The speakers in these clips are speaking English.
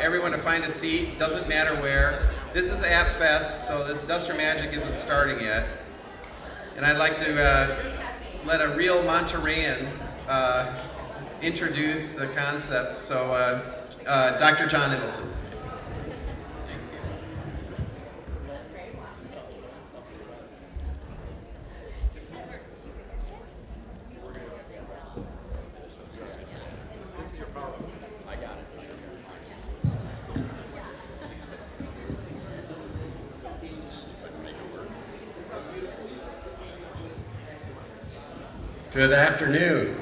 everyone to find a seat, doesn't matter where. This is AppFest, so this Dust or Magic isn't starting yet. And I'd like to let a real Monterreyan introduce the concept. So Dr. John Ittelson. Good afternoon.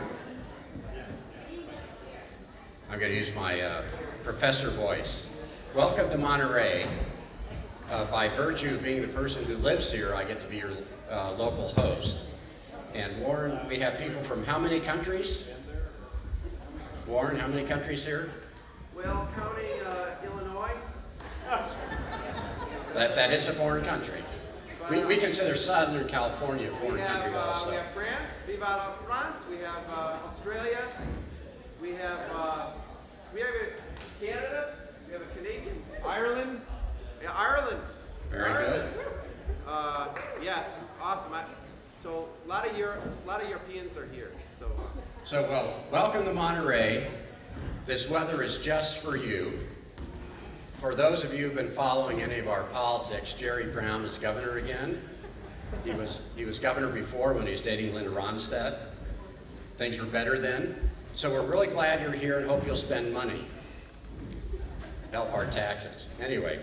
I'm going to use my professor voice. Welcome to Monterey. By virtue of being the person who lives here, I get to be your local host. And Warren, we have people from how many countries? Warren, how many countries here? Well, counting Illinois. That is a foreign country. We consider Southern California a foreign country also. We have France, Viva la France. We have Australia. We have Canada. We have a Canadian. Ireland. Yeah, Ireland. Very good. Yes, awesome. So a lot of Europeans are here. So well, welcome to Monterey. This weather is just for you. For those of you who've been following any of our politics, Jerry Brown is governor again. He was governor before when he was dating Linda Ronstadt. Things were better then. So we're really glad you're here and hope you'll spend money. Help our taxes. Anyway,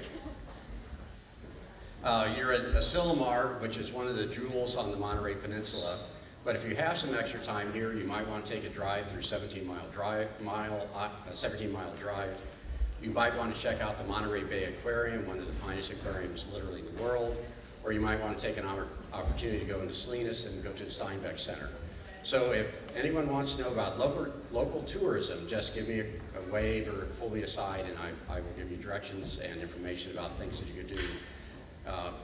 you're at Asilomar, which is one of the jewels on the Monterey Peninsula. But if you have some extra time here, you might want to take a drive through 17-mile drive. You might want to check out the Monterey Bay Aquarium, one of the finest aquariums literally in the world, or you might want to take an opportunity to go into Salinas and go to the Steinbeck Center. So if anyone wants to know about local tourism, just give me a wave or pull me aside and I will give you directions and information about things that you could do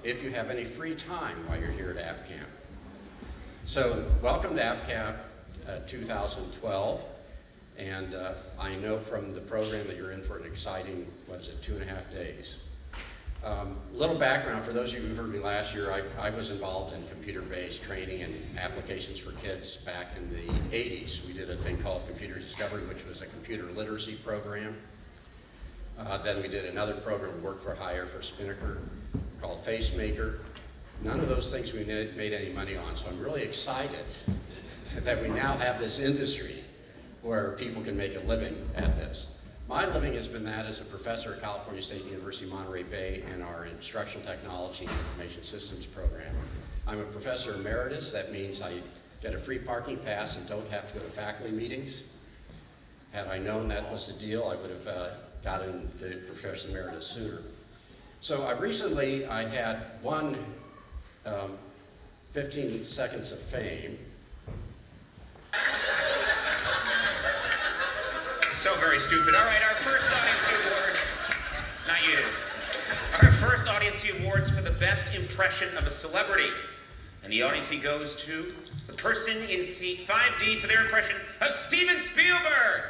if you have any free time while you're here at App Camp. So welcome to App Camp 2012. And I know from the program that you're in for an exciting, 2.5 days. Little background for those of you who heard me last year, I was involved in computer-based training and applications for kids back in the 80s. We did a thing called Computer Discovery, which was a computer literacy program. Then we did another program, Work for Hire for Spinnaker, called FaceMaker. None of those things we made any money on, so I'm really excited that we now have this industry where people can make a living at this. My living has been that as a professor at California State University, Monterey Bay, in our Instructional Technology and Information Systems program. I'm a professor emeritus. That means I get a free parking pass and don't have to go to faculty meetings. Had I known that was the deal, I would have gotten the professor emeritus sooner. So I had one 15 seconds of fame. So very stupid. All right, our first audience award, not you. Our first audience awards for the best impression of a celebrity. And the audience goes to the person in seat 5D for their impression of Steven Spielberg.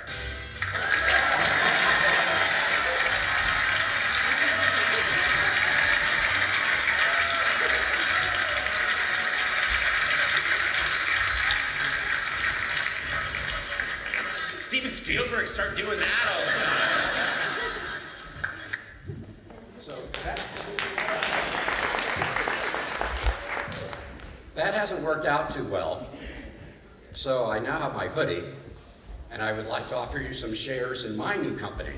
Steven Spielberg, start doing that all the time. So that hasn't worked out too well. So I now have my hoodie, and I would like to offer you some shares in my new company.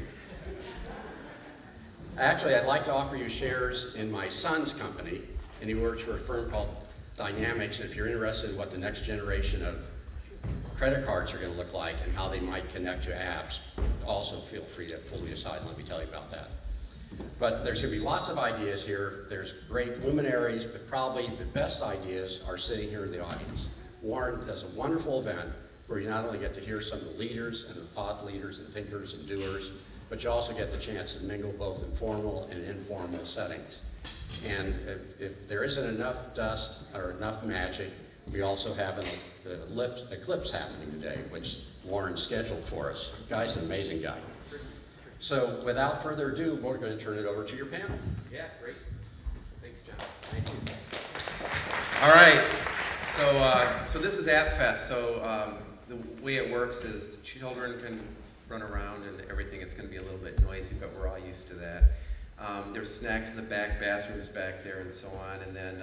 Actually, I'd like to offer you shares in my son's company, and he works for a firm called Dynamics. And if you're interested in what the next generation of credit cards are going to look like and how they might connect to apps, also feel free to pull me aside and let me tell you about that. But there's going to be lots of ideas here. There's great luminaries, but probably the best ideas are sitting here in the audience. Warren does a wonderful event where you not only get to hear some of the leaders and the thought leaders and thinkers and doers, but you also get the chance to mingle both in formal and informal settings. And if there isn't enough dust or enough magic, We also have the eclipse happening today, which Lauren scheduled for us. The guy's an amazing guy. So without further ado, we're going to turn it over to your panel. Yeah, great. Thanks, John. Thank you. All right, so this is AppFest. So the way it works is children can run around and everything. It's going to be a little bit noisy, but we're all used to that. There's snacks in the back, bathrooms back there, and so on. And then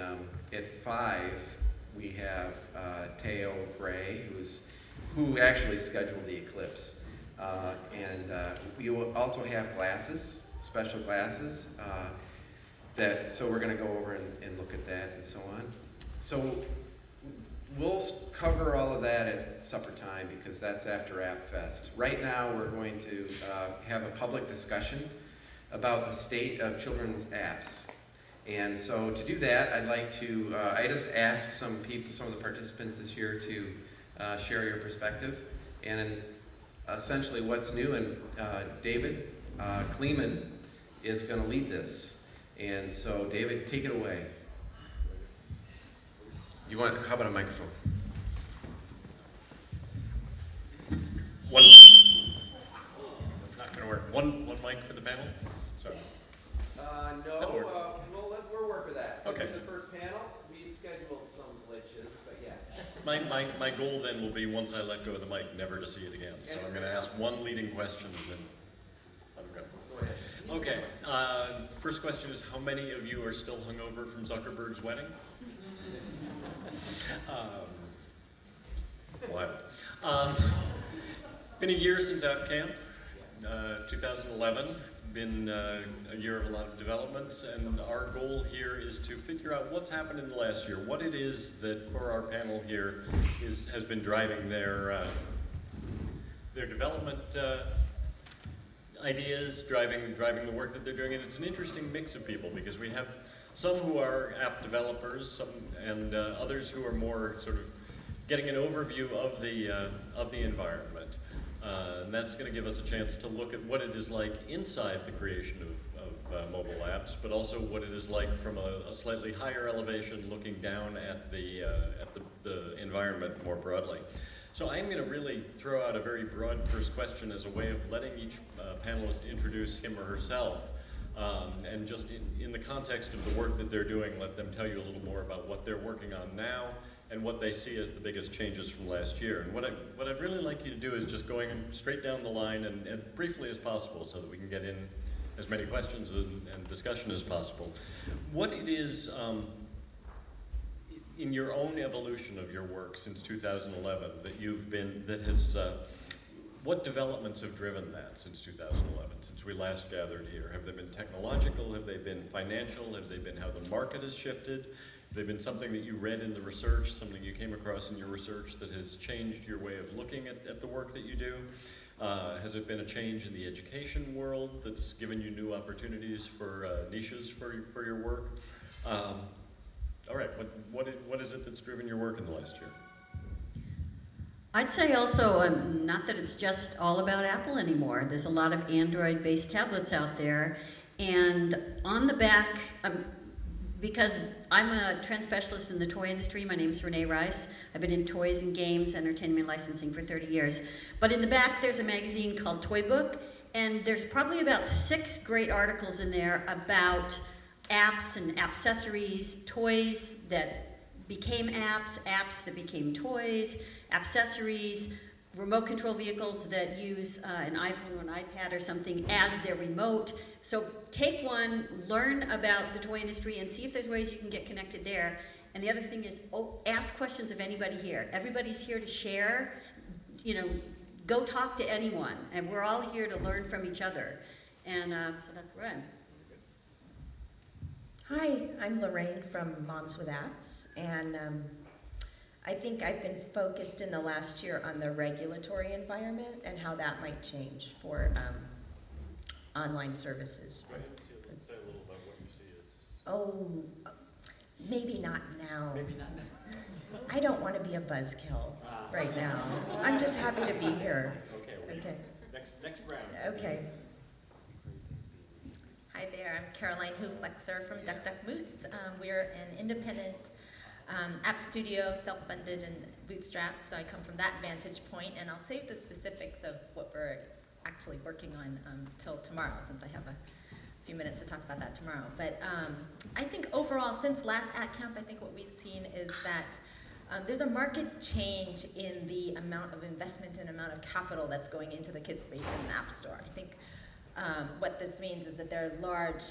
at 5, we have Teo Gray, who actually scheduled the eclipse. And we will also have glasses, special glasses. So we're going to go over and look at that and so on. So we'll cover all of that at supper time because that's after AppFest. Right now we're going to have a public discussion about the state of children's apps. And so to do that, I'd like to, I just asked some of the participants this year to share your perspective. And essentially what's new, and David Kleeman is going to lead this. And so David, take it away. How about a microphone? One. That's not going to work. One mic for the panel? Sorry. No, That'll work. we'll work with that. Okay. In the first panel, we scheduled some glitches, but yeah. My goal then will be, once I let go of the mic, never to see it again. So I'm going to ask one leading question and then let it go. Go ahead. Okay. First question is, how many of you are still hungover from Zuckerberg's wedding? What? Been a year since App Camp, 2011. Been a year of a lot of developments, and our goal here is to figure out what's happened in the last year, what it is that for our panel here has been driving their development ideas, driving the work that they're doing, and it's an interesting mix of people because we have some who are app developers, and others who are more sort of getting an overview of the environment. And that's going to give us a chance to look at what it is like inside the creation of mobile apps, but also what it is like from a slightly higher elevation, looking down at the environment more broadly. So I'm going to really throw out a very broad first question as a way of letting each panelist introduce him or herself. And just in the context of the work that they're doing, let them tell you a little more about what they're working on now and what they see as the biggest changes from last year. And what I'd really like you to do is just going straight down the line and briefly as possible so that we can get in as many questions and discussion as possible. What it is, in your own evolution of your work since 2011 what developments have driven that since 2011, since we last gathered here? Have they been technological? Have they been financial? Have they been how the market has shifted? Have they been something that you read in the research, something you came across in your research that has changed your way of looking at the work that you do? Has it been a change in the education world that's given you new opportunities for niches for your work? All right, what is it that's driven your work in the last year? I'd say also, not that it's just all about Apple anymore. There's a lot of Android-based tablets out there. And on the back, because I'm a trend specialist in the toy industry, my name's Reyne. I've been in toys and games, entertainment licensing for 30 years. But in the back, there's a magazine called Toy Book, and there's probably about 6 great articles in there about apps and accessories, toys that became apps, apps that became toys, accessories, remote control vehicles that use an iPhone or an iPad or something as their remote. So take one, learn about the toy industry, and see if there's ways you can get connected there. And the other thing is, ask questions of anybody here. Everybody's here to share. Go talk to anyone, and we're all here to learn from each other. And so that's where I'm. Hi, I'm Lorraine from Moms with Apps, and I think I've been focused in the last year on the regulatory environment and how that might change for online services. Say a little about what you see as... Oh, maybe not now. Maybe not now. I don't want to be a buzzkill right now. I'm just happy to be here. Okay. Next round. Okay. Hi there, I'm Caroline Huflexer from Duck Duck Moose. We're an independent App Studio, self-funded and bootstrapped, so I come from that vantage point, and I'll save the specifics of what we're actually working on till tomorrow, since I have a few minutes to talk about that tomorrow. But I think overall, since last AtCamp, I think what we've seen is that there's a market change in the amount of investment and amount of capital that's going into the kid space in an app store. I think what this means is that there are large,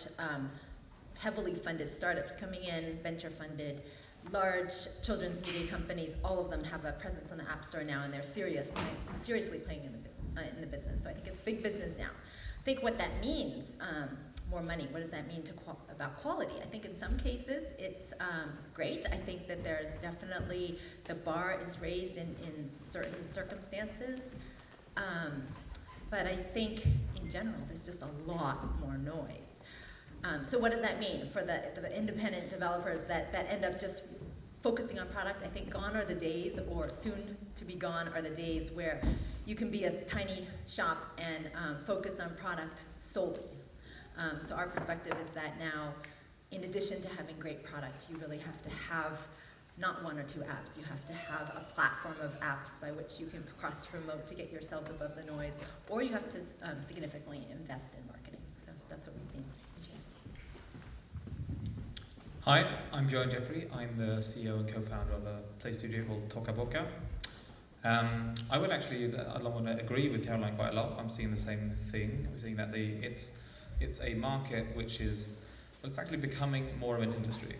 heavily funded startups coming in, venture funded, large children's media companies. All of them have a presence on the App Store now, and they're seriously playing in the business. So I think it's big business now. I think what that means, more money, what does that mean about quality? I think in some cases it's great. I think that there's definitely, the bar is raised in certain circumstances. But I think in general, there's just a lot more noise. So what does that mean for the independent developers that end up just focusing on product? I think gone are the days, or soon to be gone are the days, where you can be a tiny shop and focus on product solely. So our perspective is that now, in addition to having great product, you really have to have not one or two apps. You have to have a platform of apps by which you can cross-promote to get yourselves above the noise, or you have to significantly invest in marketing. So that's what we've seen. Hi, I'm Bjorn Jeffery. I'm the CEO and co-founder of a play studio called Toca, Boca. I would actually, I want to agree with Caroline quite a lot. I'm seeing the same thing. I'm seeing that it's a market which is, well, it's actually becoming more of an industry.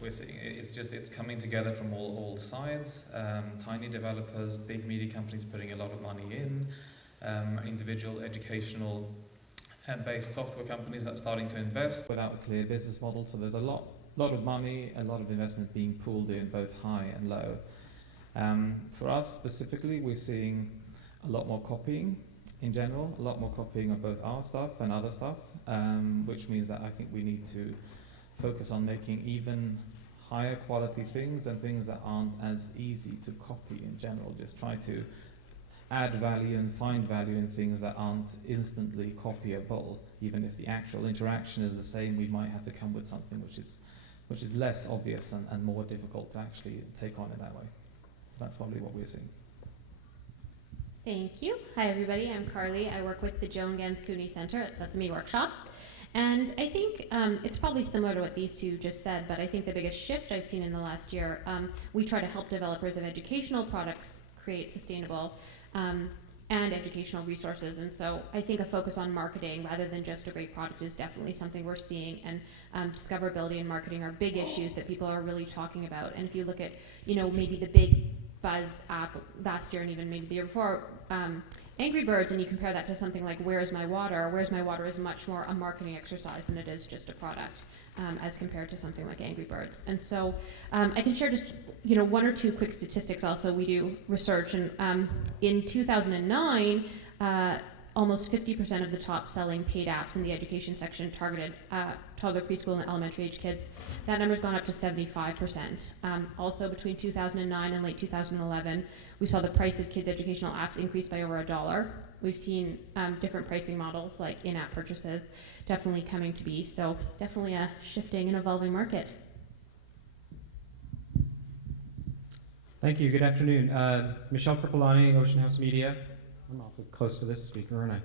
We're seeing it's coming together from all sides. Tiny developers, big media companies putting a lot of money in, individual educational based software companies that are starting to invest without a clear business model. So there's a lot of money, a lot of investment being pulled in, both high and low. For us specifically, we're seeing a lot more copying in general, a lot more copying of both our stuff and other stuff, which means that I think we need to focus on making even higher quality things and things that aren't as easy to copy in general. Just try to add value and find value in things that aren't instantly copyable. Even if the actual interaction is the same, we might have to come with something which is less obvious and more difficult to actually take on in that way. So that's probably what we're seeing. Thank you. Hi everybody, I'm Carly. I work with the Joan, Ganz, Cooney Center at Sesame Workshop. And I think it's probably similar to what these two just said, but I think the biggest shift I've seen in the last year, we try to help developers of educational products create sustainable and educational resources. And so I think a focus on marketing rather than just a great product is definitely something we're seeing. And discoverability and marketing are big issues that people are really talking about. And if you look at, maybe the big buzz app last year and even maybe the year before, Angry Birds, and you compare that to something like Where's My Water? Where's My Water is much more a marketing exercise than it is just a product, as compared to something like Angry Birds. And so I can share just one or two quick statistics. Also, we do research, and in 2009, almost 50% of the top selling paid apps in the education section targeted toddler, preschool, and elementary age kids. That number's gone up to 75%. Also, between 2009 and late 2011, we saw the price of kids' educational apps increase by over $1. We've seen different pricing models like in-app purchases definitely coming to be. So definitely a shifting and evolving market. Thank you. Good afternoon. Michel, Kripalani, Oceanhouse Media. I'm awfully close to this speaker, aren't I?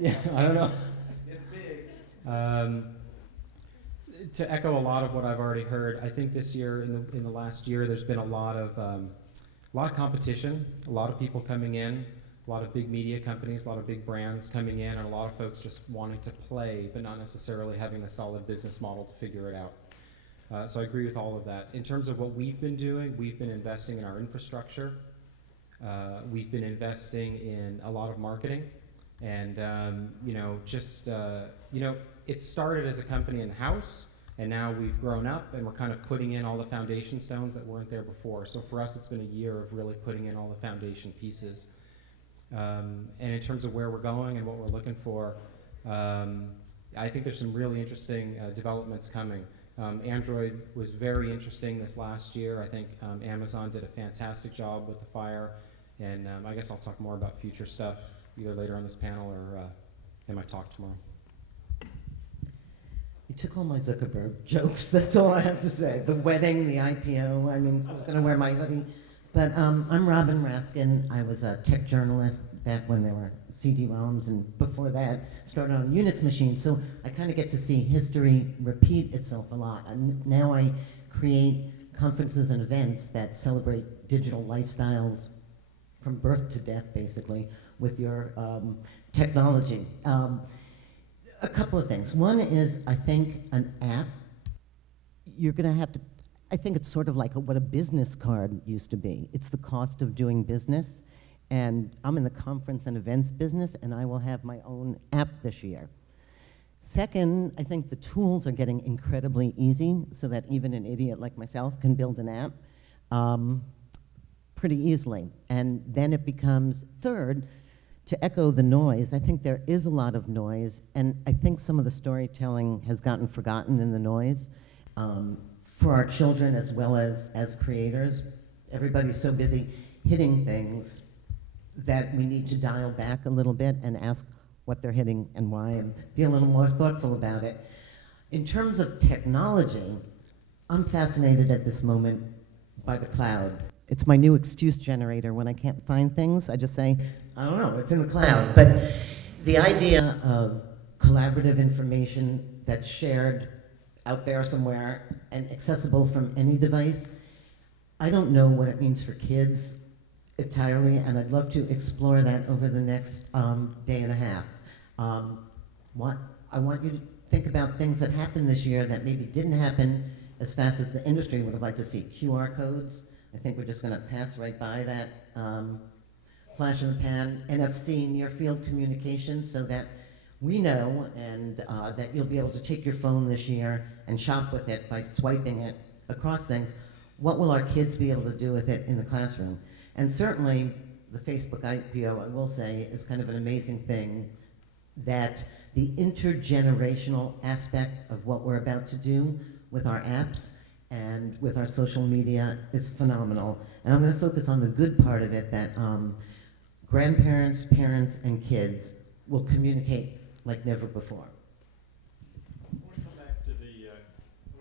Yeah, I don't know. It's big. To echo a lot of what I've already heard, I think this year, in the last year, there's been a lot of competition, a lot of people coming in, a lot of big media companies, a lot of big brands coming in, and a lot of folks just wanting to play, but not necessarily having a solid business model to figure it out. So I agree with all of that. In terms of what we've been doing, we've been investing in our infrastructure. We've been investing in a lot of marketing, and it started as a company in-house, and now we've grown up, and we're kind of putting in all the foundation stones that weren't there before. So for us, it's been a year of really putting in all the foundation pieces. And in terms of where we're going and what we're looking for, I think there's some really interesting developments coming. Android was very interesting this last year. I think Amazon did a fantastic job with the Fire, and I guess I'll talk more about future stuff either later on this panel or in my talk tomorrow. You took all my Zuckerberg jokes, that's all I have to say. The wedding, the IPO, I mean, I was gonna wear my hoodie. But I'm Robin Raskin. I was a tech journalist back when there were CD-ROMs, and before that, started on Unix machines. So I kind of get to see history repeat itself a lot. And now I create conferences and events that celebrate digital lifestyles from birth to death, basically, with your technology. A couple of things. One is, I think an app, you're gonna have to, I think it's sort of like what a business card used to be. It's the cost of doing business. And I'm in the conference and events business, and I will have my own app this year. Second, I think the tools are getting incredibly easy so that even an idiot like myself can build an app pretty easily. And then it becomes, third, to echo the noise, I think there is a lot of noise, and I think some of the storytelling has gotten forgotten in the noise. For our children as well as creators, everybody's so busy hitting things that we need to dial back a little bit and ask what they're hitting and why, and be a little more thoughtful about it. In terms of technology, I'm fascinated at this moment by the cloud. It's my new excuse generator. When I can't find things, I just say, I don't know, it's in the cloud. But the idea of collaborative information that's shared out there somewhere and accessible from any device, I don't know what it means for kids entirely, and I'd love to explore that over the next day and a half. I want you to think about things that happened this year that maybe didn't happen as fast as the industry would have liked to see. QR codes, I think we're just gonna pass right by that. Flash in the pan, NFC, near field communication, so that we know and that you'll be able to take your phone this year and shop with it by swiping it across things. What will our kids be able to do with it in the classroom? And certainly, the Facebook IPO, I will say, is kind of an amazing thing, that the intergenerational aspect of what we're about to do with our apps and with our social media is phenomenal. And I'm gonna focus on the good part of it, that grandparents, parents, and kids will communicate like never before. I want to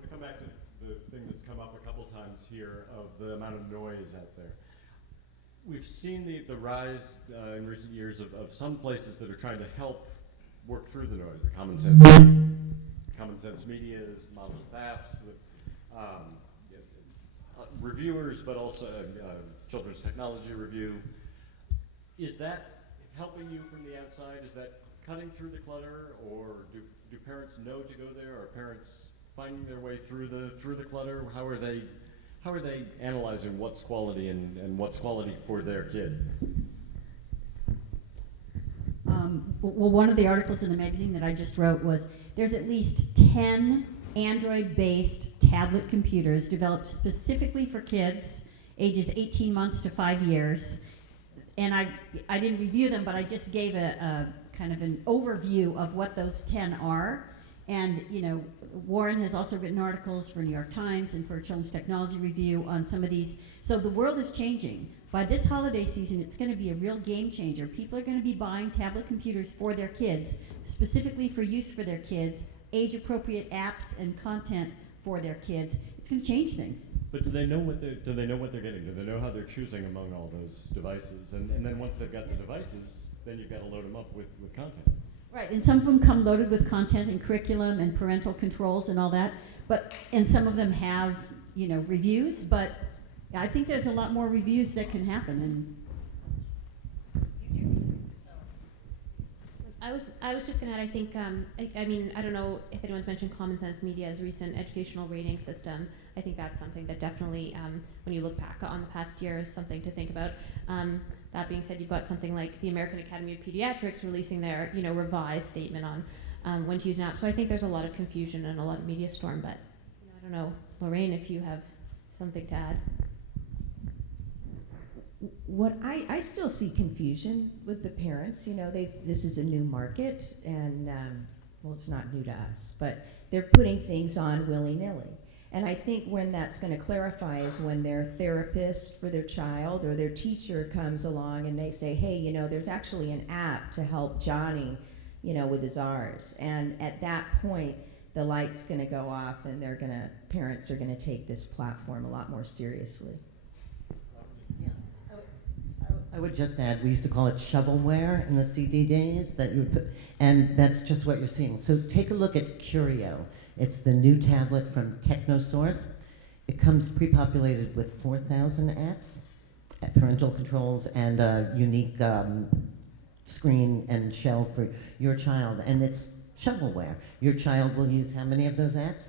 come back to the thing that's come up a couple times here of the amount of noise out there. We've seen the rise in recent years of some places that are trying to help work through the noise. The common sense medias, models with apps, reviewers, but also Children's Technology Review. Is that helping you from the outside? Is that cutting through the clutter, or do parents know to go there? Are parents finding their way through the clutter? How are they analyzing what's quality and what's quality for their kid? Well, one of the articles in the magazine that I just wrote was there's at least 10 Android-based tablet computers developed specifically for kids ages 18 months to 5 years. And I didn't review them, but I just gave a kind of an overview of what those 10 are. And, you know, Warren has also written articles for New York Times and for Children's Technology Review on some of these. So the world is changing. By this holiday season, it's going to be a real game changer. People are going to be buying tablet computers for their kids, specifically for use for their kids, age-appropriate apps and content for their kids. It's going to change things. But do they know what they're getting? Do they know how they're choosing among all those devices? And then once they've got the devices, then you've got to load them up with content. Right, and some of them come loaded with content and curriculum and parental controls and all that. And some of them have, you know, reviews. But I think there's a lot more reviews that can happen. And I was just going to add, I think, I mean, I don't know if anyone's mentioned Common Sense Media's recent educational rating system. I think that's something that definitely, when you look back on the past year, is something to think about. That being said, you've got something like the American Academy of Pediatrics releasing their, you know, revised statement on when to use an app. So I think there's a lot of confusion and a lot of media storm, but you know, I don't know, Lorraine, if you have something to add. What I still see confusion with the parents. You know, this is a new market, and well, it's not new to us, but they're putting things on willy-nilly. And I think when that's going to clarify is when their therapist for their child or their teacher comes along and they say, hey, you know, there's actually an app to help Johnny, you know, with his R's. And at that point, the light's going to go off, and parents are going to take this platform a lot more seriously. Yeah, I would just add, we used to call it shovelware in the CD days, that you would put, and that's just what you're seeing. So take a look at Curio. It's the new tablet from Technosource. It comes pre-populated with 4,000 apps, parental controls, and a unique screen and shell for your child. And it's shovelware. Your child will use how many of those apps?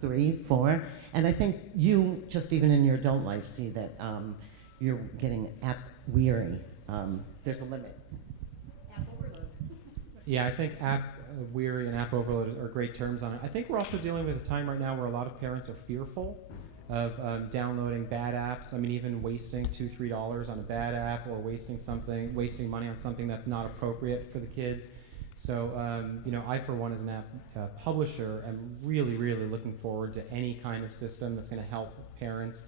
3, 4. And I think you, just even in your adult life, see that you're getting app weary. There's a limit. App overload. Yeah, I think app weary and app overload are great terms on it. I think we're also dealing with a time right now where a lot of parents are fearful of downloading bad apps. I mean, even wasting $2, $3 on a bad app, or wasting money on something that's not appropriate for the kids. So, I, for one, as an app publisher, am really, really looking forward to any kind of system that's going to help parents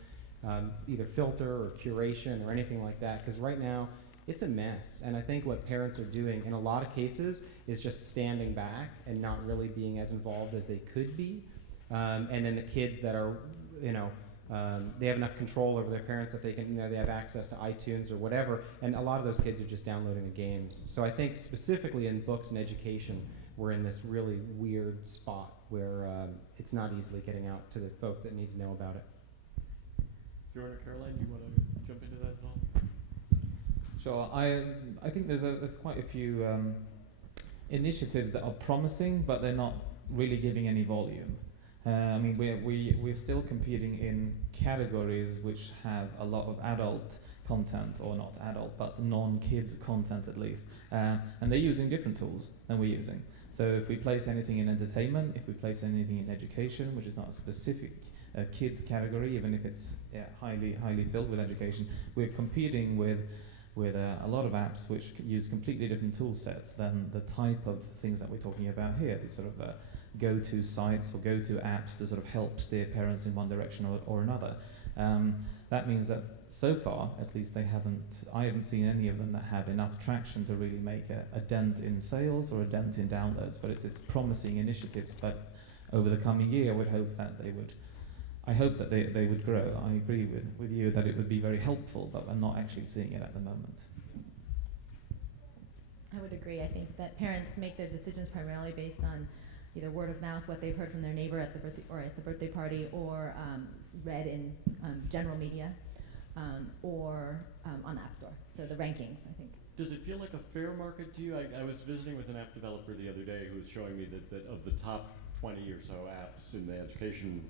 either filter or curation or anything like that. Because right now, it's a mess. And I think what parents are doing in a lot of cases is just standing back and not really being as involved as they could be. And then the kids that are, they have enough control over their parents that they can, they have access to iTunes or whatever, and a lot of those kids are just downloading the games. So I think specifically in books and education, we're in this really weird spot where it's not easily getting out to the folks that need to know about it. Bjorn or Caroline, do you want to jump into that at all? Sure. I think there's quite a few initiatives that are promising, but they're not really giving any volume. I mean, we're still competing in categories which have a lot of adult content, or not adult, but non-kids content at least. And they're using different tools than we're using. So if we place anything in entertainment, if we place anything in education, which is not a specific kids category, even if it's highly filled with education, we're competing with a lot of apps which use completely different tool sets than the type of things that we're talking about here. These sort of go-to sites or go-to apps to sort of help steer parents in one direction or another. That means that so far, at least I haven't seen any of them that have enough traction to really make a dent in sales or a dent in downloads, but it's promising initiatives. But over the coming year, I would hope that they would grow. I agree with you that it would be very helpful, but I'm not actually seeing it at the moment. I would agree. I think that parents make their decisions primarily based on either word of mouth, what they've heard from their neighbor at the birthday party, or read in general media, or on the App Store. So the rankings, I think. Does it feel like a fair market to you? I was visiting with an app developer the other day who was showing me that of the top 20 or so apps in the education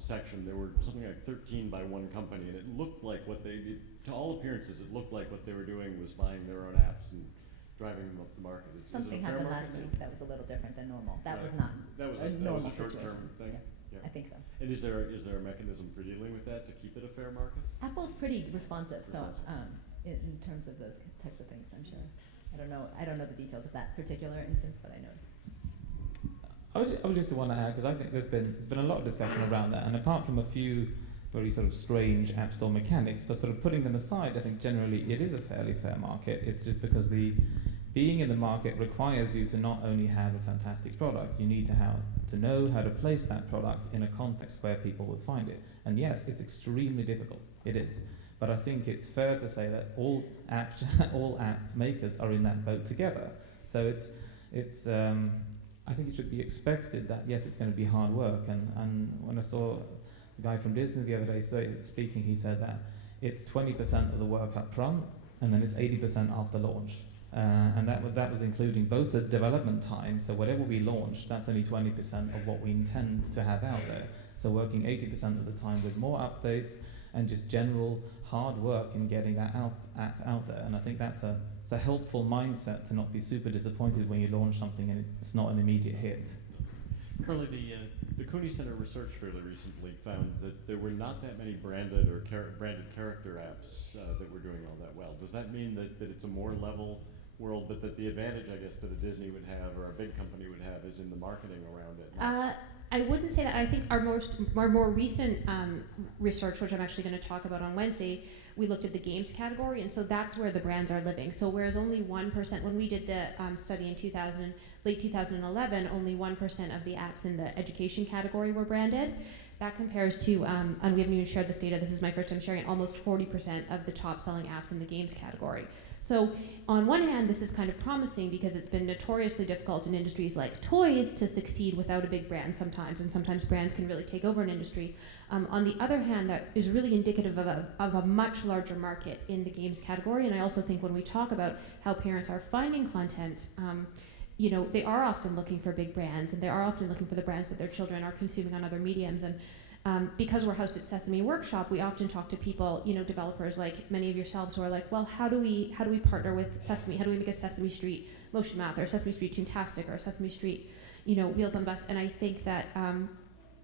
section, there were something like 13 by one company, and it looked like to all appearances, it looked like what they were doing was buying their own apps and driving them up the market. Something happened last week that was a little different than normal. That was not a normal situation. Thing. Yeah. I think so. And is there a mechanism for dealing with that to keep it a fair market? Apple's pretty responsive, so in terms of those types of things, I'm sure. I don't know the details of that particular instance, but I know. I was just the one to add, because I think there's been a lot of discussion around that, and apart from a few very sort of strange App Store mechanics, but sort of putting them aside, I think generally it is a fairly fair market. It's just because being in the market requires you to not only have a fantastic product, you need to know how to place that product in a context where people will find it. And yes, it's extremely difficult. It is. But I think it's fair to say that all app makers are in that boat together. So it's I think it should be expected that yes, it's going to be hard work. And when I saw the guy from Disney the other day speaking, he said that it's 20% of the work up front, and then it's 80% after launch. And that was including both the development time, so whatever we launch, that's only 20% of what we intend to have out there. So working 80% of the time with more updates and just general hard work in getting that app out there. And I think that's a helpful mindset to not be super disappointed when you launch something and it's not an immediate hit. Carly, the Cooney Center research fairly recently found that there were not that many branded or branded character apps that were doing all that well. Does that mean that it's a more level world, but that the advantage, I guess, that a Disney would have or a big company would have is in the marketing around it? I wouldn't say that. I think our more recent research, which I'm actually going to talk about on Wednesday, we looked at the games category, and so that's where the brands are living. So whereas only 1%, when we did the study in late 2011, only 1% of the apps in the education category were branded. That compares to, and we haven't even shared this data, this is my first time sharing it, almost 40% of the top selling apps in the games category. So on one hand, this is kind of promising because it's been notoriously difficult in industries like toys to succeed without a big brand sometimes, and sometimes brands can really take over an industry. On the other hand, that is really indicative of a much larger market in the games category, and I also think when we talk about how parents are finding content, you know, they are often looking for big brands, and they are often looking for the brands that their children are consuming on other mediums. And because we're hosted at Sesame Workshop, we often talk to people, you know, developers like many of yourselves who are like, well, how do we partner with Sesame? How do we make a Sesame Street Motion Math or Sesame Street Toontastic or a Sesame Street, you know, Wheels on the Bus? And I think that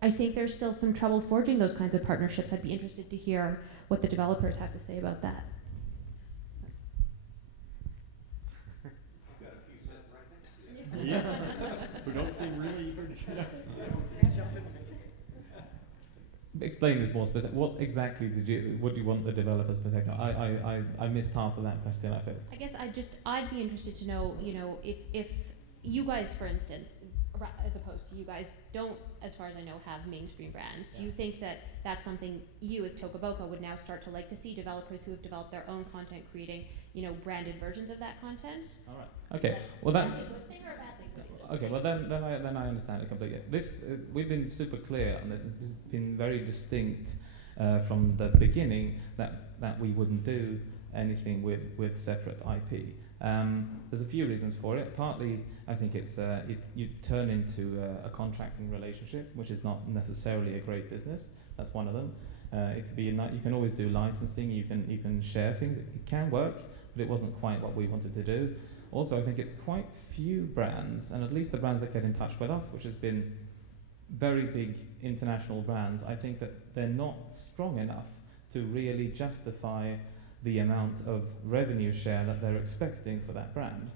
I think there's still some trouble forging those kinds of partnerships. I'd be interested to hear what the developers have to say about that. Yeah, who don't seem really eager to Explain this more specific. What exactly what do you want the developers to say? I missed half of that question, I think. I guess I'd be interested to know, you know, if you guys, for instance, as opposed to you guys, don't, as far as I know, have mainstream brands. Do you think that that's something you as Toca Boca would now start to like to see developers who have developed their own content creating, you know, branded versions of that content? All right. Okay. Well, that. A good thing or a bad thing? Okay. Well, then I understand it completely. This we've been super clear on this. It's been very distinct from the beginning that we wouldn't do anything with separate IP. There's a few reasons for it. Partly, I think it's you turn into a contracting relationship, which is not necessarily a great business. That's one of them. It could be you can always do licensing. You can share things. It can work, but it wasn't quite what we wanted to do. Also, I think it's quite few brands, and at least the brands that get in touch with us, which has been very big international brands. I think that they're not strong enough to really justify the amount of revenue share that they're expecting for that brand.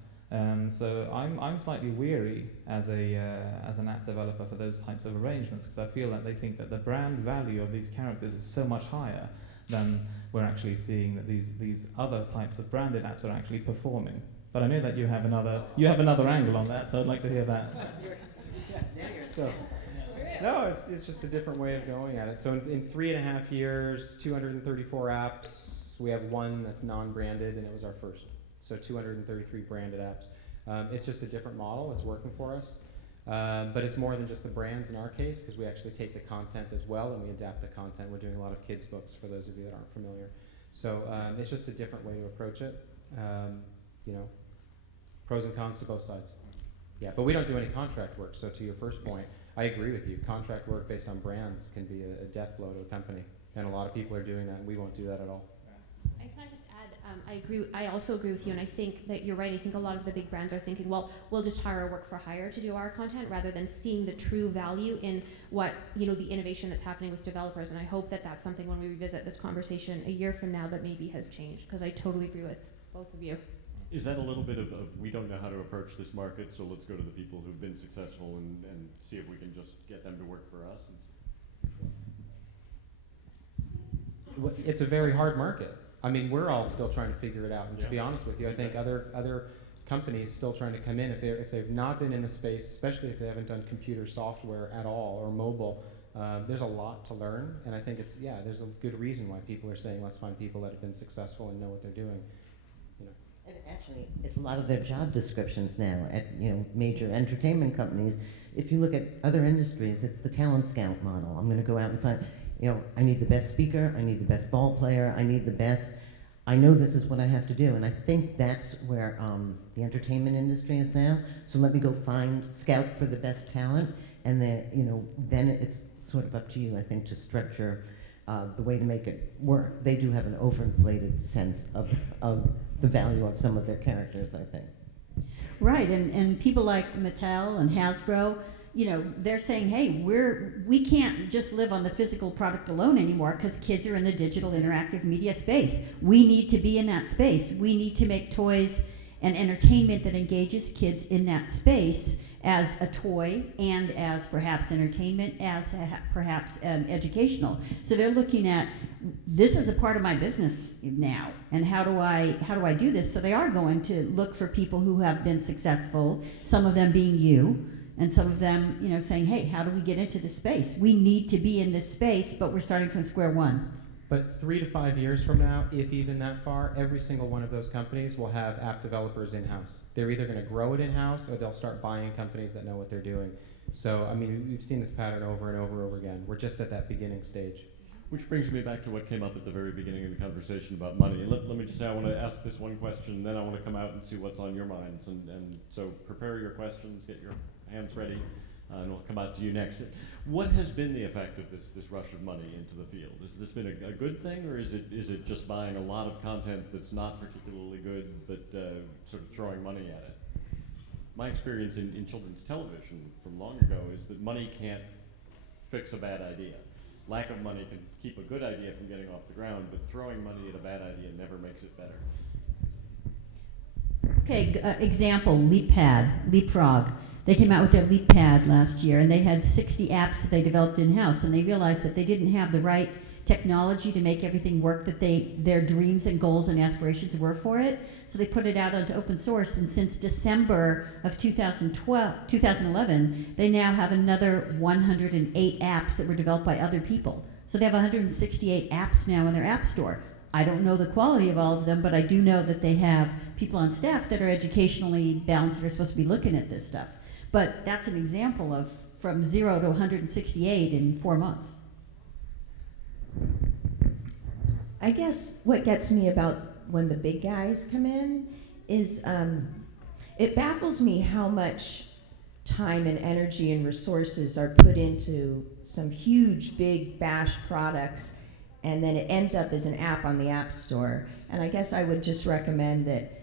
So I'm slightly weary as an app developer for those types of arrangements, because I feel that they think that the brand value of these characters is so much higher than we're actually seeing that these other types of branded apps are actually performing. But I know that you have another angle on that, so I'd like to hear that. So, no, it's just a different way of going at it. So in 3.5 years, 234 apps. We have one that's non-branded, and it was our first. So 233 branded apps. It's just a different model. It's working for us. But it's more than just the brands in our case, because we actually take the content as well, and we adapt the content. We're doing a lot of kids' books, for those of you that aren't familiar. So it's just a different way to approach it. You know, pros and cons to both sides. Yeah, but we don't do any contract work. So to your first point, I agree with you. Contract work based on brands can be a death blow to a company, and a lot of people are doing that, and we won't do that at all. And can I just add, I also agree with you, and I think that you're right. I think a lot of the big brands are thinking, well, we'll just hire a work for hire to do our content, rather than seeing the true value in what, you know, the innovation that's happening with developers. And I hope that that's something when we revisit this conversation a year from now that maybe has changed, because I totally agree with both of you. Is that a little bit of we don't know how to approach this market, so let's go to the people who've been successful and see if we can just get them to work for us? It's a very hard market. I mean, we're all still trying to figure it out. And to be honest with you, I think other companies still trying to come in, if they've not been in the space, especially if they haven't done computer software at all or mobile, there's a lot to learn. And I think there's a good reason why people are saying let's find people that have been successful and know what they're doing. You know. And actually, it's a lot of their job descriptions now at major entertainment companies. If you look at other industries, it's the talent scout model. I'm going to go out and find. I need the best speaker, I need the best ball player, I need the best, I know this is what I have to do. And I think that's where the entertainment industry is now. So let me go scout for the best talent, and then it's sort of up to you, I think, to structure the way to make it work. They do have an overinflated sense of the value of some of their characters, I think. Right, and people like Mattel and Hasbro, they're saying, hey, we can't just live on the physical product alone anymore, because kids are in the digital interactive media space. We need to be in that space. We need to make toys and entertainment that engages kids in that space. as a toy and as perhaps entertainment, as perhaps educational. So they're looking at, this is a part of my business now, and how do I do this? So they are going to look for people who have been successful, some of them being you, and some of them, you know, saying, hey, how do we get into this space? We need to be in this space, but we're starting from square one. But 3 to 5 years from now, if even that far, every single one of those companies will have app developers in-house. They're either going to grow it in-house or they'll start buying companies that know what they're doing. So, I mean, we've seen this pattern over and over again. We're just at that beginning stage. Which brings me back to what came up at the very beginning of the conversation about money. And let me just say, I want to ask this one question, and then I want to come out and see what's on your minds. And so prepare your questions, get your hands ready, and we'll come out to you next. What has been the effect of this rush of money into the field? Has this been a good thing, or is it just buying a lot of content that's not particularly good, but sort of throwing money at it? My experience in children's television from long ago is that money can't fix a bad idea. Lack of money can keep a good idea from getting off the ground, but throwing money at a bad idea never makes it better. Okay, example, Leapfrog. They came out with their LeapPad last year, and they had 60 apps that they developed in-house, and they realized that they didn't have the right technology to make everything work that their dreams and goals and aspirations were for it. So they put it out onto open source, and since December of 2011, they now have another 108 apps that were developed by other people. So they have 168 apps now in their app store. I don't know the quality of all of them, but I do know that they have people on staff that are educationally balanced that are supposed to be looking at this stuff. But that's an example of from 0 to 168 in 4 months. I guess what gets me about when the big guys come in is it baffles me how much time and energy and resources are put into some huge, big bash products, and then it ends up as an app on the App Store. And I guess I would just recommend that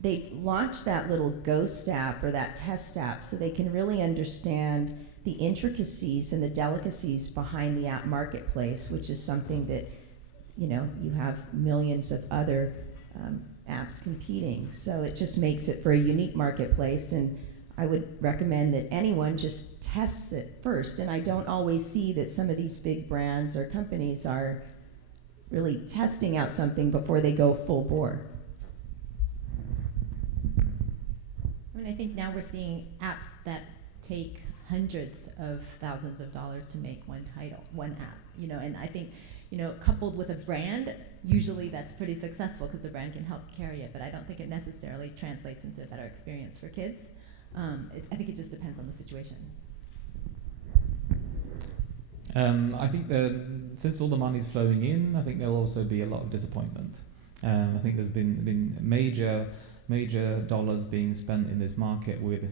they launch that little ghost app or that test app so they can really understand the intricacies and the delicacies behind the app marketplace, which is something that, you know, you have millions of other apps competing. So it just makes it for a unique marketplace, and I would recommend that anyone just tests it first. And I don't always see that some of these big brands or companies are really testing out something before they go full bore. I mean, I think now we're seeing apps that take hundreds of thousands of dollars to make one app, you know, and I think, you know, coupled with a brand, usually that's pretty successful because the brand can help carry it, but I don't think it necessarily translates into a better experience for kids. I think it just depends on the situation. I think that since all the money's flowing in, I think there'll also be a lot of disappointment. I think there's been major dollars being spent in this market with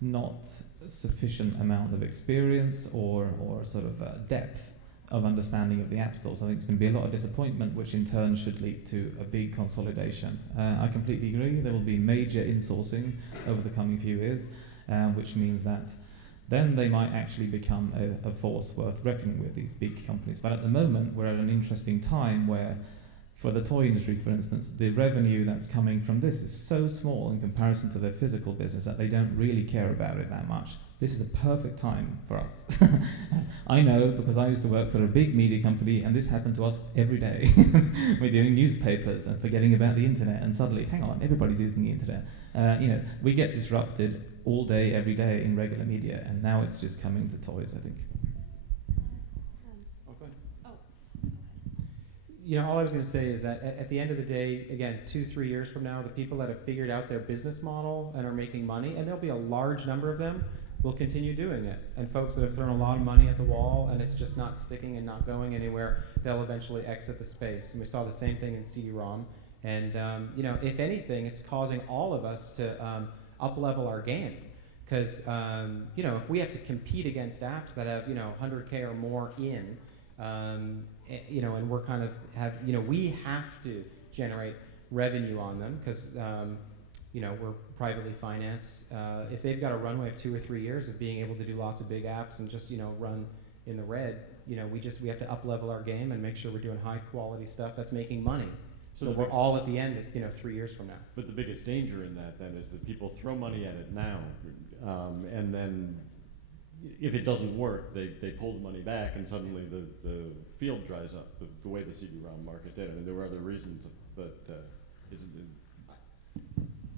not sufficient amount of experience or sort of depth of understanding of the app stores. I think it's going to be a lot of disappointment, which in turn should lead to a big consolidation. I completely agree. There will be major insourcing over the coming few years, which means that then they might actually become a force worth reckoning with, these big companies. But at the moment, we're at an interesting time where, for the toy industry, for instance, the revenue that's coming from this is so small in comparison to their physical business that they don't really care about it that much. This is a perfect time for us. I know, because I used to work for a big media company, and this happened to us every day. We're doing newspapers and forgetting about the internet, and suddenly, hang on, everybody's using the internet. You know, we get disrupted all day, every day in regular media, and now it's just coming to toys, I think. You know, all I was going to say is that at the end of the day, again, 2-3 years from now, the people that have figured out their business model and are making money, and there'll be a large number of them, will continue doing it. And folks that have thrown a lot of money at the wall and it's just not sticking and not going anywhere, they'll eventually exit the space. And we saw the same thing in CD-ROM. And you know, if anything, it's causing all of us to up-level our game. Because you know, if we have to compete against apps that have, you know, 100K or more in, you know, and we're kind of you know, we have to generate revenue on them because you know, we're privately financed. If they've got a runway of 2 or 3 years of being able to do lots of big apps and just, you know, run in the red, you know, we have to up-level our game and make sure we're doing high-quality stuff that's making money. So we're all at the end, 3 years from now. But the biggest danger in that then is that people throw money at it now, and then if it doesn't work, they pull the money back, and suddenly the field dries up, the way the CD-ROM market did. I mean, there were other reasons, but isn't it?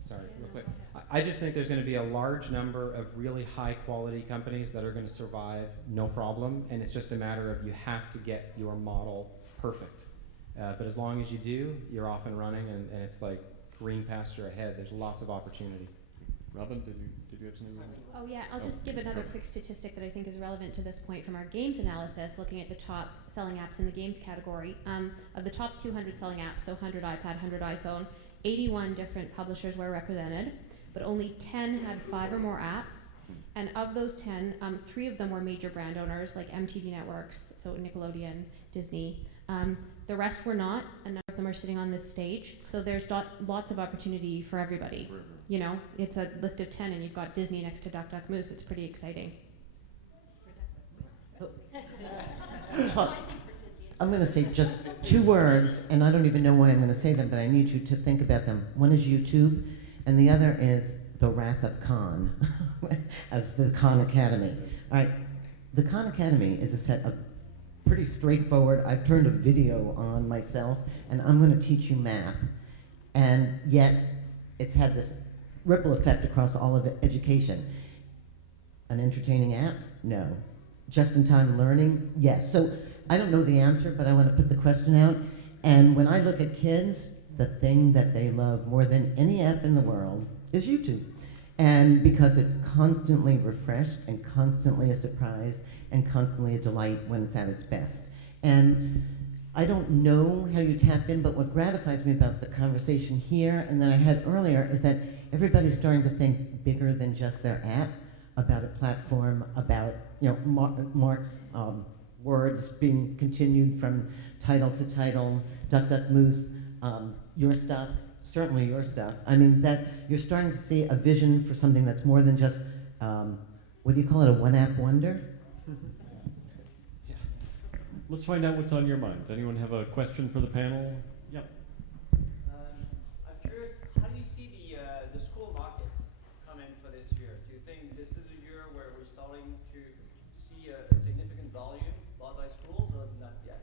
Sorry, real quick. I just think there's going to be a large number of really high-quality companies that are going to survive no problem, and it's just a matter of you have to get your model perfect. But as long as you do, you're off and running, and it's like green pasture ahead. There's lots of opportunity. Robin, did you have something? Oh yeah, I'll just give another quick statistic that I think is relevant to this point from our games analysis, looking at the top selling apps in the games category. Of the top 200 selling apps, so 100 iPad, 100 iPhone, 81 different publishers were represented, but only 10 had 5 or more apps. And of those 10, 3 of them were major brand owners like MTV Networks, so Nickelodeon, Disney. The rest were not, and none of them are sitting on this stage. So there's lots of opportunity for everybody. You know, it's a list of 10, and you've got Disney next to Duck Duck Moose. It's pretty exciting. I'm going to say just 2 words, and I don't even know why I'm going to say them, but I need you to think about them. One is YouTube, and the other is The Wrath of Khan, as the Khan Academy. All right, the Khan Academy is a set of pretty straightforward. I've turned a video on myself, and I'm going to teach you math. And yet, it's had this ripple effect across all of education. An entertaining app? No. Just-in-time learning? Yes. So I don't know the answer, but I want to put the question out. And when I look at kids, the thing that they love more than any app in the world is YouTube. And because it's constantly refreshed and constantly a surprise and constantly a delight when it's at its best. And I don't know how you tap in, but what gratifies me about the conversation here and that I had earlier is that everybody's starting to think bigger than just their app, about a platform, about Mark's words being continued from title to title, Duck Duck Moose, your stuff, certainly your stuff. I mean, that you're starting to see a vision for something that's more than just, what do you call it, a one-app wonder? Let's find out what's on your minds. Anyone have a question for the panel? Yep. I'm curious, how do you see the school market come in for this year? Do you think this is a year where we're starting to see a significant volume bought by schools, or not yet?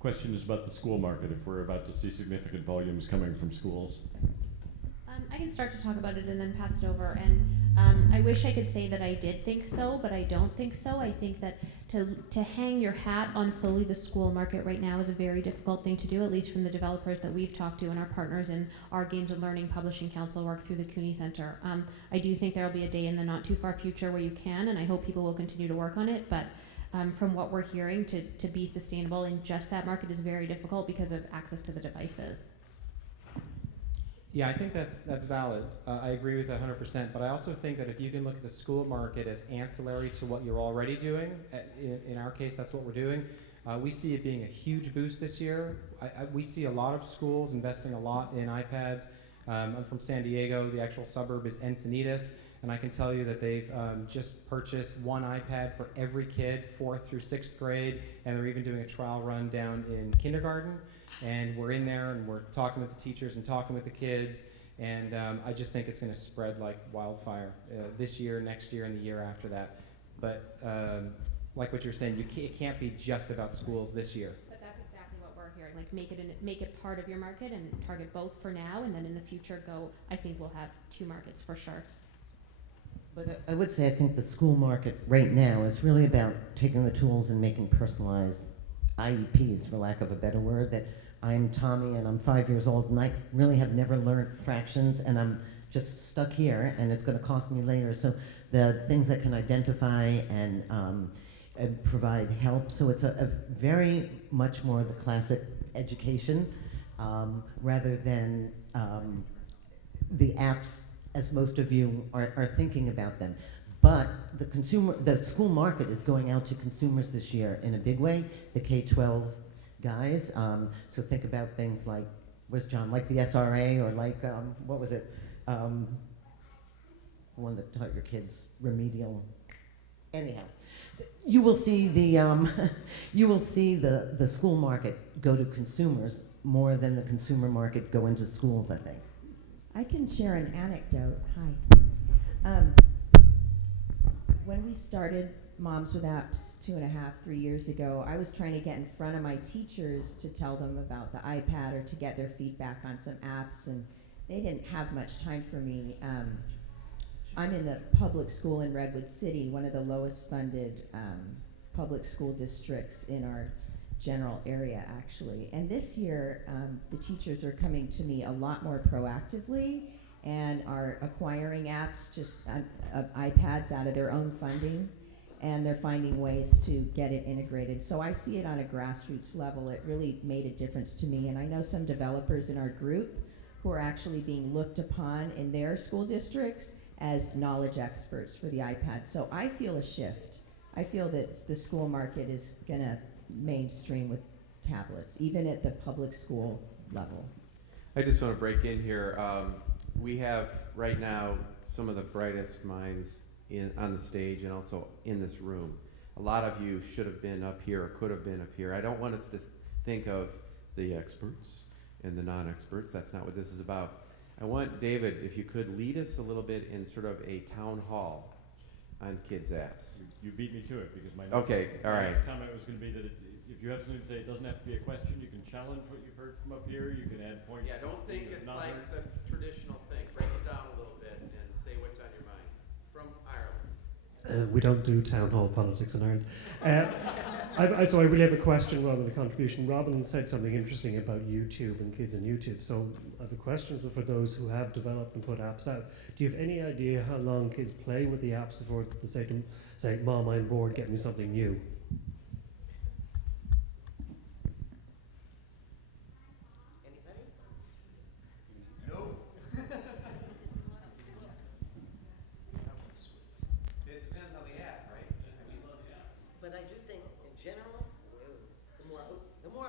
Question is about the school market, if we're about to see significant volumes coming from schools. I can start to talk about it and then pass it over. And I wish I could say that I did think so, but I don't think so. I think that to hang your hat on solely the school market right now is a very difficult thing to do, at least from the developers that we've talked to and our partners in our Games and Learning Publishing Council work through the Cooney Center. I do think there will be a day in the not too far future where you can, and I hope people will continue to work on it. But from what we're hearing, to be sustainable in just that market is very difficult because of access to the devices. Yeah, I think that's valid. I agree with that 100%, but I also think that if you can look at the school market as ancillary to what you're already doing, in our case, that's what we're doing, we see it being a huge boost this year. We see a lot of schools investing a lot in iPads. I'm from San Diego. The actual suburb is Encinitas, and I can tell you that they've just purchased 1 iPad for every kid, 4th through 6th grade, and they're even doing a trial run down in kindergarten. And we're in there and we're talking with the teachers and talking with the kids, and I just think it's going to spread like wildfire this year, next year, and the year after that. But like what you're saying, it can't be just about schools this year. But that's exactly what we're hearing. Like make it part of your market and target both for now, and then in the future I think we'll have 2 markets for sure. But I would say I think the school market right now is really about taking the tools and making personalized IEPs, for lack of a better word, that I'm Tommy and I'm 5 years old and I really have never learned fractions and I'm just stuck here and it's going to cost me later. So the things that can identify and provide help. So it's a very much more the classic education rather than the apps as most of you are thinking about them. But the school market is going out to consumers this year in a big way, the K-12 guys. So think about things like, where's John, like the SRA or like, what was it? One that taught your kids remedial. Anyhow, you will see the school market go to consumers more than the consumer market go into schools, I think. I can share an anecdote. Hi. When we started Moms with Apps 2.5, 3 years ago, I was trying to get in front of my teachers to tell them about the iPad or to get their feedback on some apps, and they didn't have much time for me. I'm in the public school in Redwood City, one of the lowest funded public school districts in our general area, actually. And this year, the teachers are coming to me a lot more proactively and are acquiring apps, just iPads out of their own funding, and they're finding ways to get it integrated. So I see it on a grassroots level. It really made a difference to me. And I know some developers in our group who are actually being looked upon in their school districts as knowledge experts for the iPad. So I feel a shift. I feel that the school market is gonna mainstream with tablets, even at the public school level. I just want to break in here. We have right now some of the brightest minds on the stage and also in this room. A lot of you should have been up here or could have been up here. I don't want us to think of the experts and the non-experts. That's not what this is about. I want David, if you could lead us a little bit in sort of a town hall on kids' apps. You beat me to it because my next comment was going to be that if you have something to say, it doesn't have to be a question. You can challenge what you've heard from up here. You can add points. Yeah, don't think it's like the traditional thing. Break it down a little bit and say what's on your mind. From Ireland. We don't do town hall politics in Ireland. So I really have a question rather than a contribution. Robin said something interesting about YouTube and kids on YouTube. So I have a question for those who have developed and put apps out. Do you have any idea how long kids play with the apps before they say to them, say, Mom, I'm bored, get me something new?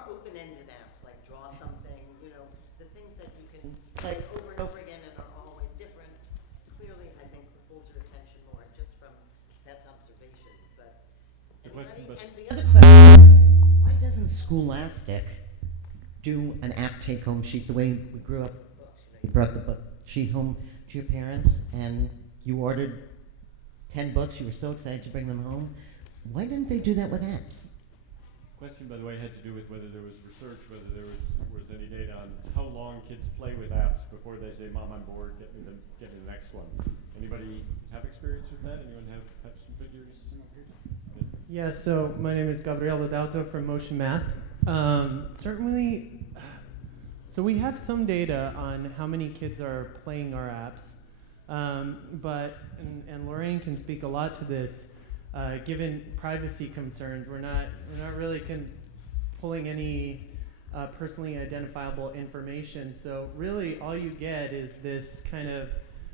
Open-ended apps like draw something, you know, the things that you can play over and over again and are always different, clearly I think holds your attention more, just from that's observation. But anybody? And the other question, why doesn't Scholastic do an app take-home sheet the way we grew up? You brought the book sheet home to your parents and you ordered 10 books, you were so excited to bring them home. Why didn't they do that with apps? Question, by the way, had to do with whether there was research, whether there was any data on how long kids play with apps before they say, Mom, I'm bored, get me the next one. Anybody have experience with that? Anyone have some figures? Yeah, so my name is Gabriel Adalto from Motion Math. Certainly, so we have some data on how many kids are playing our apps, but Lorraine can speak a lot to this. Given privacy concerns, we're not really pulling any personally identifiable information. So really, all you get is this kind of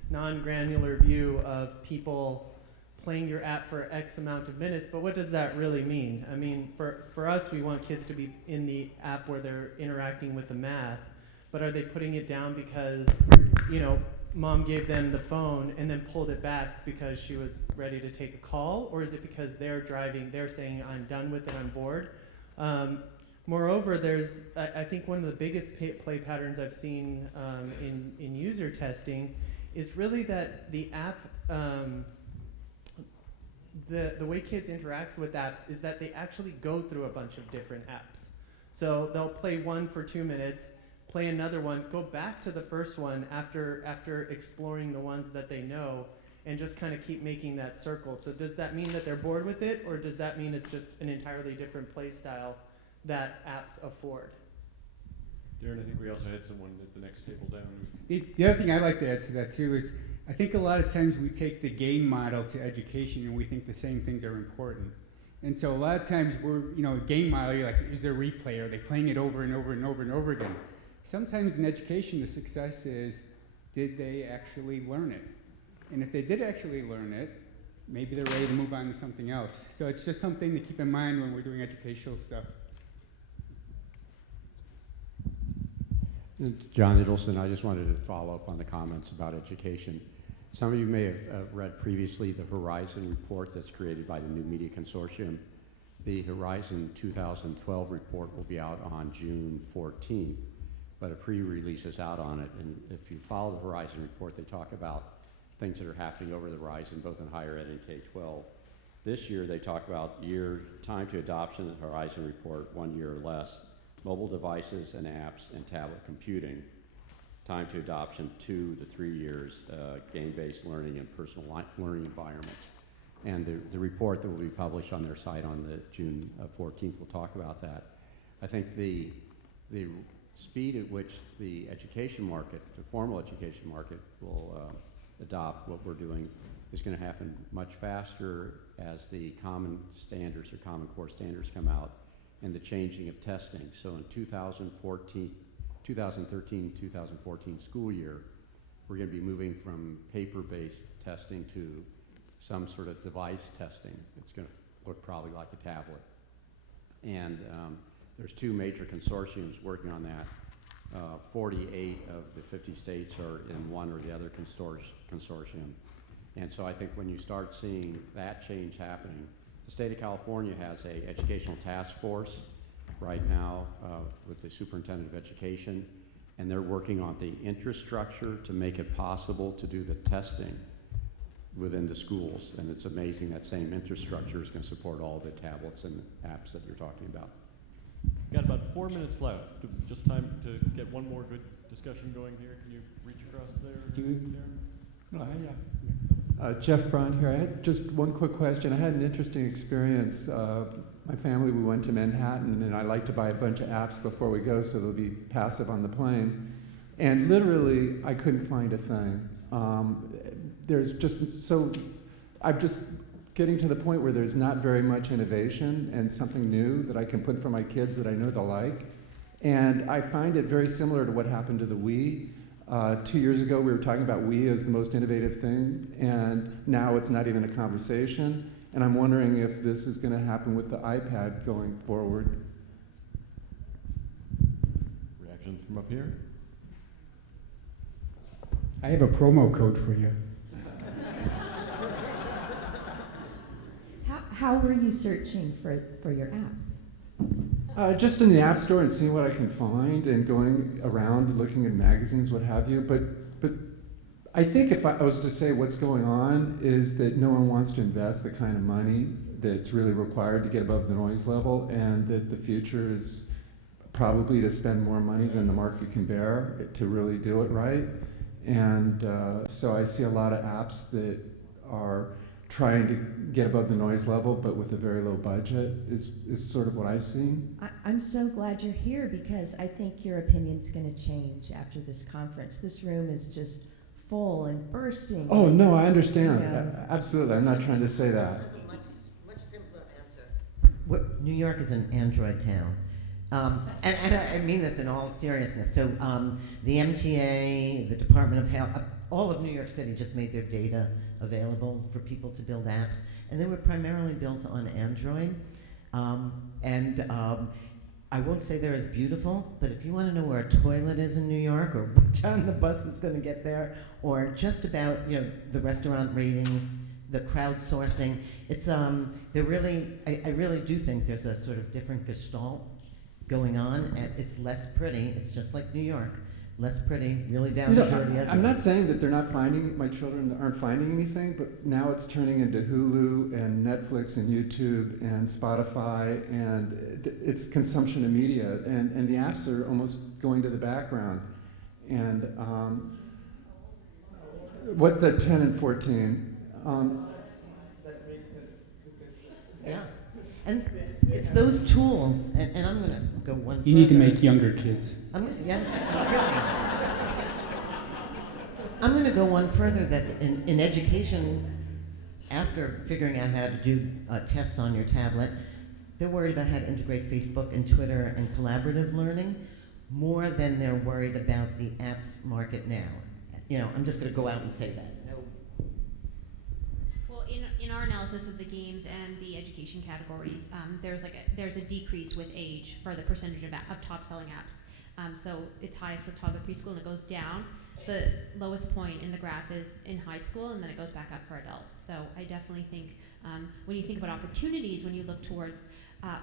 non-granular view of people playing your app for X amount of minutes. But what does that really mean? I mean, for us, we want kids to be in the app where they're interacting with the math. But are they putting it down because, you know, Mom gave them the phone and then pulled it back because she was ready to take a call? Or is it because they're driving, they're saying, I'm done with it, I'm bored? Moreover, I think one of the biggest play patterns I've seen in user testing is really that the app, the way kids interact with apps is that they actually go through a bunch of different apps. So they'll play one for 2 minutes, play another one, go back to the first one after exploring the ones that they know, and just kind of keep making that circle. So does that mean that they're bored with it, or does that mean it's just an entirely different play style that apps afford? Darren, I think we also had someone at the next table down. The other thing I'd like to add to that too is I think a lot of times we take the game model to education and we think the same things are important. And so a lot of times we're, you know, a game model, you're like, is there replay? Are they playing it over and over and over and over again? Sometimes in education, the success is, did they actually learn it? And if they did actually learn it, maybe they're ready to move on to something else. So it's just something to keep in mind when we're doing educational stuff. John Ittelson, I just wanted to follow up on the comments about education. Some of you may have read previously the Horizon report that's created by the New Media Consortium. The Horizon 2012 report will be out on June 14th. but a pre-release is out on it. And if you follow the Horizon report, they talk about things that are happening over the horizon, both in higher ed and K-12. This year, they talk about time to adoption of the Horizon report, 1 year or less, mobile devices and apps and tablet computing, time to adoption 2 to 3 years, game-based learning and personal learning environments. And the report that will be published on their site on the June 14th will talk about that. I think the speed at which the education market, the formal education market, will adopt what we're doing is going to happen much faster as the common standards or common core standards come out and the changing of testing. So in 2013-2014 school year, we're going to be moving from paper-based testing to some sort of device testing. It's going to look probably like a tablet. And there's 2 major consortiums working on that. 48 of the 50 states are in one or the other consortium. And so I think when you start seeing that change happening, the state of California has an educational task force right now with the superintendent of education, and they're working on the infrastructure to make it possible to do the testing within the schools. And it's amazing that same infrastructure is going to support all the tablets and apps that you're talking about. Got about 4 minutes left. Just time to get one more good discussion going here. Can you reach across there? Jeff Braun here. I had just one quick question. I had an interesting experience. My family, we went to Manhattan, and I like to buy a bunch of apps before we go so they'll be passive on the plane. And literally, I couldn't find a thing. There's just, so I'm just getting to the point where there's not very much innovation and something new that I can put for my kids that I know they'll like. And I find it very similar to what happened to the Wii. 2 years ago, we were talking about Wii as the most innovative thing, and now it's not even a conversation. And I'm wondering if this is going to happen with the iPad going forward. Reactions from up here? I have a promo code for you. How were you searching for your apps? Just in the App Store and seeing what I can find and going around looking at magazines, what have you. But I think if I was to say what's going on is that no one wants to invest the kind of money that's really required to get above the noise level, and that the future is probably to spend more money than the market can bear to really do it right. And so I see a lot of apps that are trying to get above the noise level, but with a very low budget is sort of what I've seen. I'm so glad you're here, because I think your opinion's going to change after this conference. This room is just full and bursting. Oh, no, I understand. You know. Absolutely, I'm not trying to say that. That's a much simpler answer. New York is an Android town. And I mean this in all seriousness. So the MTA, the Department of Health, all of New York City just made their data available for people to build apps. And they were primarily built on Android. I won't say they're as beautiful, but if you want to know where a toilet is in New York, or what time the bus is going to get there, or just about the restaurant ratings, the crowdsourcing, it's I really do think there's a sort of different gestalt going on, and it's less pretty. It's just like New York, less pretty, really down to dirty. I'm not saying that they're not finding, my children aren't finding anything, but now it's turning into Hulu and Netflix and YouTube and Spotify, and it's consumption of media, and the apps are almost going to the background. And what the 10 and 14. Yeah. And it's those tools, and I'm going to go one further. You need to make younger kids. I'm going to go one further, that in education, after figuring out how to do tests on your tablet, they're worried about how to integrate Facebook and Twitter and collaborative learning more than they're worried about the apps market now. I'm just going to go out and say that. In our analysis of the games and the education categories, there's a decrease with age for the percentage of top selling apps. So it's highest for toddler preschool, and it goes down. The lowest point in the graph is in high school, and then it goes back up for adults. So I definitely think when you think about opportunities, when you look towards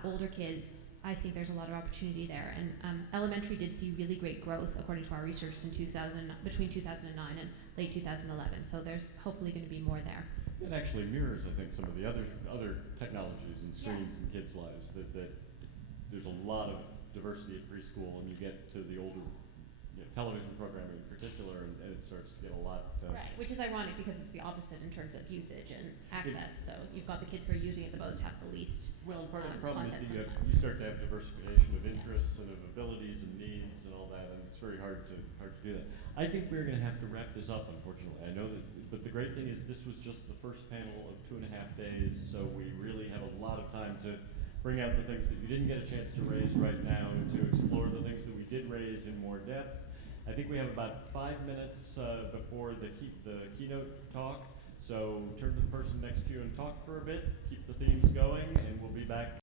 older kids, I think there's a lot of opportunity there. And elementary did see really great growth according to our research in between 2009 and late 2011. So there's hopefully going to be more there. It actually mirrors, I think, some of the other technologies and streams in kids' lives. That there's a lot of diversity at preschool, and you get to the older television programming in particular, and it starts to get a lot. Right, which is ironic because it's the opposite in terms of usage and access. So you've got the kids who are using it the most have the least. Well, part of the problem is that content you start to have diversification of interests and of abilities and needs and all that, and it's very hard to do that. I think we're going to have to wrap this up, unfortunately. I know that, but the great thing is this was just the first panel of 2.5 days, so we really have a lot of time to bring out the things that you didn't get a chance to raise right now and to explore the things that we did raise in more depth. I think we have about 5 minutes before the keynote talk, so turn to the person next to you and talk for a bit, keep the themes going, and we'll be back